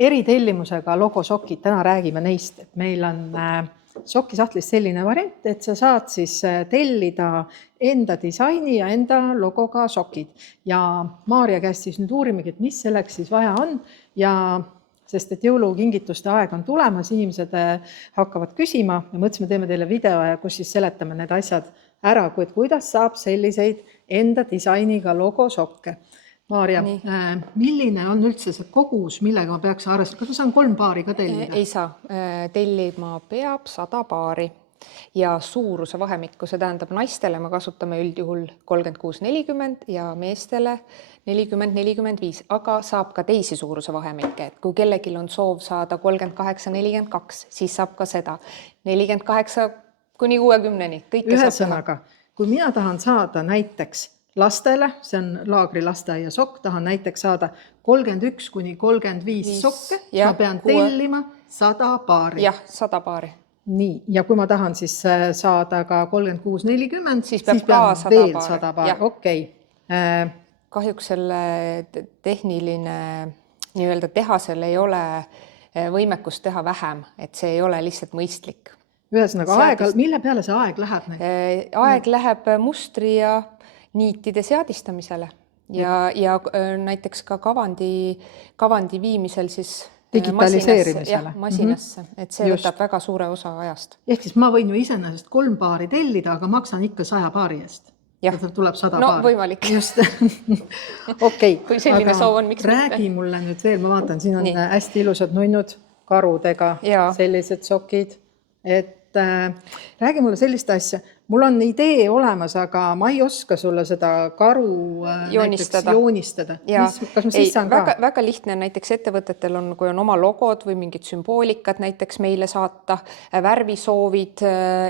eritellimusega logosokid, täna räägime neist, et meil on sokisahtlis selline variant, et sa saad siis tellida enda disaini ja enda logoga sokid. Ja Maarja käest siis nüüd uurimegi, et mis selleks siis vaja on ja sest et jõulukingituste aeg on tulemas, inimesed hakkavad küsima ja mõtlesime, teeme teile video, kus siis seletame need asjad ära, kuidas saab selliseid enda disainiga logosokke. Maarja, milline on üldse see kogus, millega ma peaks arvestama? Kas ma saan 3 paari ka tellida? Ei saa. Tellima peab 100 paari ja suuruse vahemikku, see tähendab naistele me kasutame üldjuhul 36-40 ja meestele 40-45, aga saab ka teisi suuruse vahemikke, et kui kellelgi on soov saada 38-42, siis saab ka seda 48-60-ni. Ühesõnaga, kui mina tahan saada näiteks lastele, see on laagrilasteaia sokk, tahan näiteks saada 31-35 sokke, ma pean tellima 100 paari. Jah, 100 paari. Nii, ja kui ma tahan siis saada ka 36-40, siis peab ka 100 paari. Okei. Kahjuks selle tehniline nii-öelda tehasel ei ole võimekust teha vähem, et see ei ole lihtsalt mõistlik. Ühesõnaga, mille peale see aeg läheb? Aeg läheb mustri ja niitide seadistamisele ja näiteks ka kavandi viimisel siis digitaliseerimisele. Masinasse, et see võtab väga suure osa ajast. Ehk siis ma võin ju iseenesest 3 paari tellida, aga maksan ikka 100 paari eest. Ja tuleb 100 paari. Võimalik. Just. Okei. Kui selline soov on, miks räägi mulle nüüd veel, ma vaatan, siin on hästi ilusad nunnud karudega, sellised sokid, et räägi mulle sellist asja. Mul on idee olemas, aga ma ei oska sulle seda karu joonistada. Kas ma siis saan ka? Väga lihtne näiteks ettevõtetel on, kui on oma logod või mingid sümboolikad näiteks meile saata, värvisoovid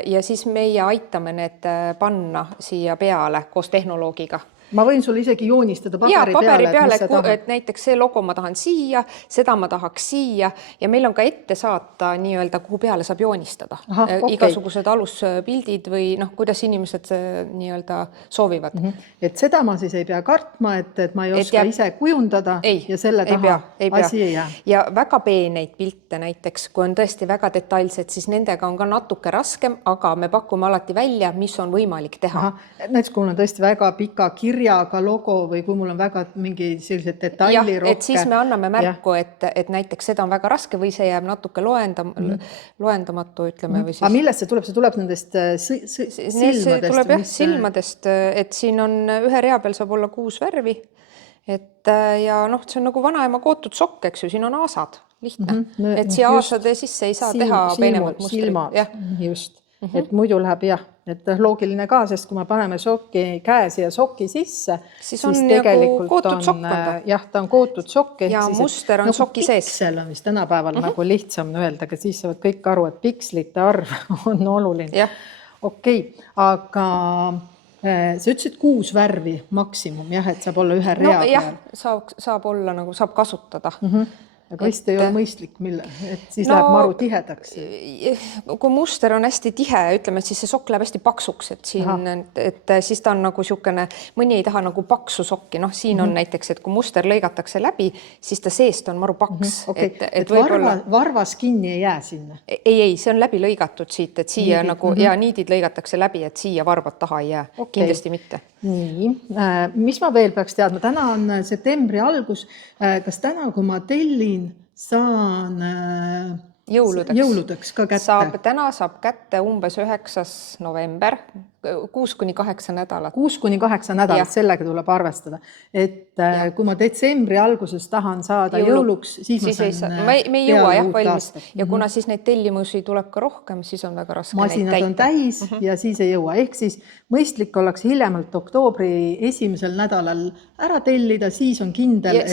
ja siis meie aitame need panna siia peale koos tehnoloogiga. Ma võin sulle isegi joonistada paberi peale, et näiteks see logo ma tahan siia, seda ma tahaks siia ja meil on ka ette saata nii-öelda, kuhu peale saab joonistada. Igasugused aluspildid või kuidas inimesed nii-öelda soovivad. Et seda ma siis ei pea kartma, et ma ei oska ise kujundada ja selle taha asi ei jää. Ja väga peeneid pilte näiteks, kui on tõesti väga detailsed, siis nendega on ka natuke raskem, aga me pakume alati välja, mis on võimalik teha. Näiteks, kui mul on tõesti väga pika kirjaga logo või kui mul on väga mingi sellised detaili rohke. Et siis me anname märku, et näiteks seda on väga raske või see jääb natuke loendamatu, ütleme. Aga millest see tuleb? See tuleb nendest silmadest? See tuleb silmadest, et siin on ühe rea peal saab olla 6 värvi. Ja see on nagu vanaema kootud sokk, eks ju, siin on aasad, lihtne. Et siia aasade sisse ei saa teha peenemalt mustri. Silmad, just. Et muidu läheb et loogiline ka, sest kui me paneme sokki käe siia soki sisse, siis on nagu kootud sokk. Jah, ta on kootud sokk. Ja muster on soki sees. Piksel on vist tänapäeval nagu lihtsam öelda, aga siis saavad kõik aru, et pikslite arv on oluline. Okei, aga sa ütlesid 6 värvi maksimum, et saab olla ühe rea peal. Jah, saab olla, nagu saab kasutada. Aga vist ei ole mõistlik, et siis läheb maru tihedaks. Kui muster on hästi tihe, ütleme, et siis see sokk läheb hästi paksuks, et siis ta on nagu siukene, mõni ei taha nagu paksu sokki. Siin on näiteks, et kui muster lõigatakse läbi, siis ta seest on maru paks. Et varvas kinni ei jää sinna? Ei, see on läbi lõigatud siit, et siia nagu, ja niidid lõigatakse läbi, et siia varvad taha ei jää. Kindlasti mitte. Nii, mis ma veel peaks teadma? Täna on septembri algus. Kas täna, kui ma tellin, saan jõuludeks ka kätte? Täna saab kätte umbes 9. november, 6-8 nädalat. 6-8 nädalat, sellega tuleb arvestada. Et kui ma detsembri alguses tahan saada jõuluks, siis ma saan me ei jõua valmis. Ja kuna siis neid tellimusi tuleb ka rohkem, siis on väga raske neid täita. Masinad on täis ja siis ei jõua. Ehk siis mõistlik oleks hiljemalt oktoobri 1. nädalal ära tellida, siis on kindel, et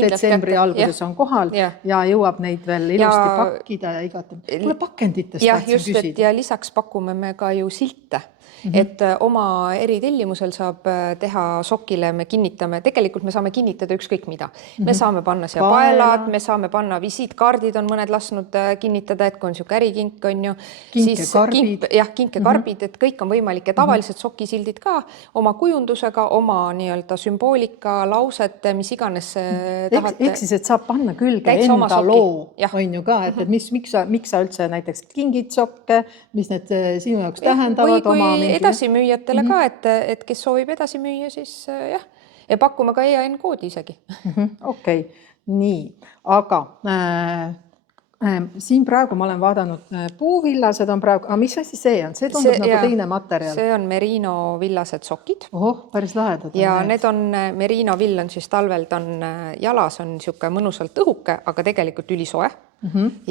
detsembri alguses on kohal ja jõuab neid veel ilusti pakkida ja igati. Kuule pakenditest tahtsin küsida. Ja lisaks pakume me ka ju silte. et oma eritellimusel saab teha sokile, me kinnitame, tegelikult me saame kinnitada ükskõik mida. Me saame panna siia paelad, me saame panna visiitkaardid on mõned lasknud kinnitada, et kui on niisugune ärikink, on ju, siis kinkekarbid, et kõik on võimalik ja tavaliselt sokisildid ka oma kujundusega, oma nii-öelda sümboolika, lauset, mis iganes tahate. Ehk siis, et saab panna külge enda loo, on ju ka, et miks sa üldse näiteks kingid sokke, mis need sinu jaoks tähendavad? Või kui edasimüüjatele ka, et kes soovib edasi müüa, siis jah, ja pakume ka EAN-koodi isegi. Okei, nii, aga siin praegu ma olen vaadanud puuvillased on praegu, aga mis asi see on? See tundub nagu teine materjal. See on merino villased sokid. Päris lahedad. Ja need on, merino vill on siis talvel, ta on jalas, on niisugune mõnusalt õhuke, aga tegelikult ülisoe.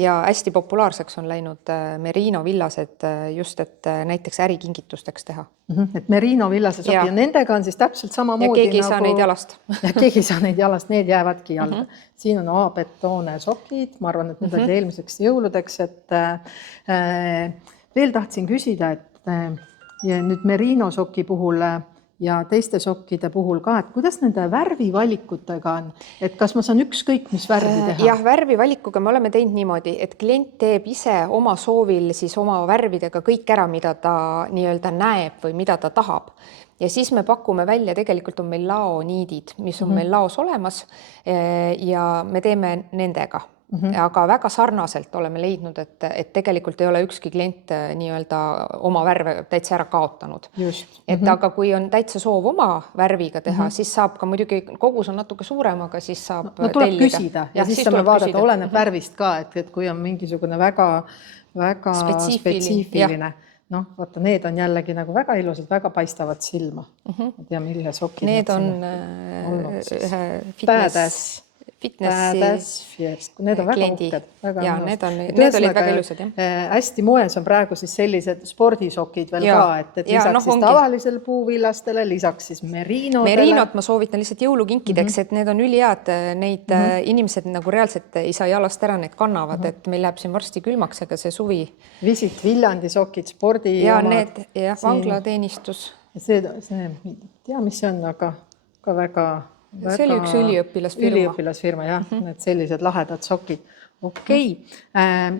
Ja hästi populaarseks on läinud merino villased just, et näiteks ärikingitusteks teha. Et merino villased sokid ja nendega on siis täpselt samamoodi. Ja keegi ei saa neid jalast. Ja keegi ei saa neid jalast, need jäävadki jalda. Siin on A-betoone sokid, ma arvan, et need olid eelmiseks jõuludeks, et veel tahtsin küsida, et nüüd merino soki puhul ja teiste sokkide puhul ka, et kuidas nende värvivalikutega on? Et kas ma saan ükskõik, mis värvi teha? Jah, värvivalikuga me oleme teinud niimoodi, et klient teeb ise oma soovil siis oma värvidega kõik ära, mida ta nii-öelda näeb või mida ta tahab. Ja siis me pakume välja, tegelikult on meil laoniidid, mis on meil laos olemas ja me teeme nendega. Aga väga sarnaselt oleme leidnud, et tegelikult ei ole ükski klient nii-öelda oma värve täitsa ära kaotanud. Et aga kui on täitsa soov oma värviga teha, siis saab ka muidugi, kogus on natuke suurem, aga siis saab tuleb küsida ja siis saame vaadata, oleneb värvist ka, et kui on mingisugune väga spetsiifiline. Noh, vaata, need on jällegi nagu väga ilusad, väga paistavad silma. Ma tea, mille sokid. Need on fitnessi need on väga uhked. Ja need olid väga ilusad. Hästi moes on praegu siis sellised spordisokid veel ka, et lisaks siis tavalisel puuvillastele, lisaks siis merinodele. Merinot ma soovitan lihtsalt jõulukinkideks, et need on ülihead, neid inimesed nagu reaalselt ei saa jalast ära, need kannavad, et meil läheb siin varsti külmaks, aga see suvi. Visit Viljandi sokid, spordi ja need, vanglateenistus. See tea, mis see on, aga ka väga see oli üks üliõpilasfirma, jah, need sellised lahedad sokid. Okei,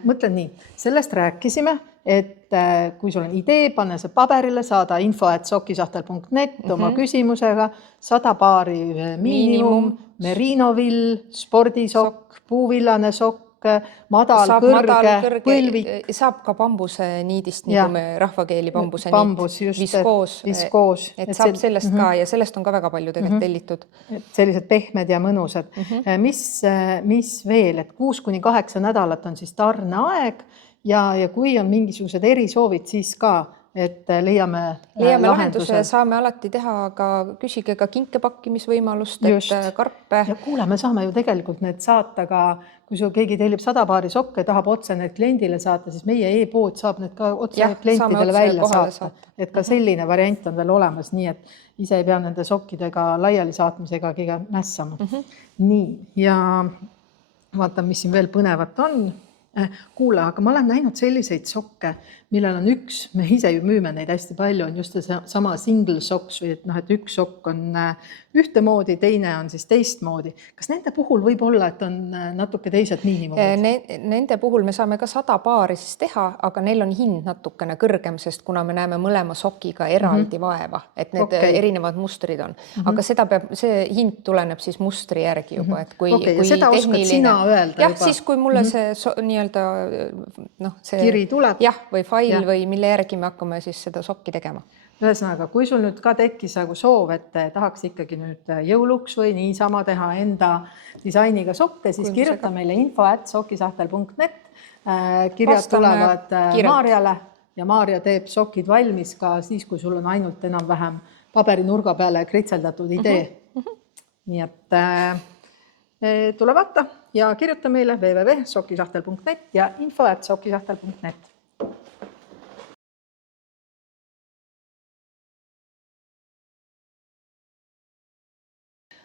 mõtlen nii, sellest rääkisime, et kui sul on idee, panne see paberile, saada info@sokisahtel.net oma küsimusega, 100 paari miinimum, merinovill, spordisokk, puuvillane sokk, madal, kõrge, põlvik. Saab ka bambuse niidist, nagu me rahvakeeli bambuse niid, viskoos, et saab sellest ka ja sellest on ka väga palju tegelikult tellitud. Sellised pehmed ja mõnusad. Mis veel, et 6-8 nädalat on siis tarneaeg ja kui on mingisugused erisoovid, siis ka, et leiame lahenduse, saame alati teha, aga küsige ka kinkepakkimisvõimalust, et karpe. Ja kuule, me saame ju tegelikult need saata ka, kui sul keegi tellib 100 paari sokke ja tahab otse need kliendile saata, siis meie e-pood saab need ka otse klientidele välja saata. Et ka selline variant on veel olemas, nii et ise ei pea nende sokkidega laiali saatmisega kõige mässama. Nii, ja vaatan, mis siin veel põnevat on. Kuule, aga ma olen näinud selliseid sokke, millel on üks, me ise ju müüme neid hästi palju, on just sama single socks või et üks sokk on ühtemoodi, teine on siis teistmoodi. Kas nende puhul võib olla, et on natuke teised miinimumid? Nende puhul me saame ka 100 paari siis teha, aga neil on hind natukene kõrgem, sest kuna me näeme mõlema sokiga eraldi vaeva, et need erinevad mustrid on. Aga see hind tuleneb siis mustri järgi juba. Ja seda oskad sina öelda juba? Jah, siis kui mulle see nii-öelda kiri tuleb. Jah, või fail või mille järgi me hakkame siis seda sokki tegema. Ühesõnaga, kui sul nüüd ka tekkis soov, et tahaks ikkagi nüüd jõuluks või niisama teha enda disainiga sokke, siis kirjuta meile info@sokisahtel.net. Kirjad tulevad Maarjale ja Maarja teeb sokid valmis ka siis, kui sul on ainult enam-vähem paberinurga peale kritseldatud idee. Nii et tule vaata ja kirjuta meile www.sokisahtel.net ja info@sokisahtel.net.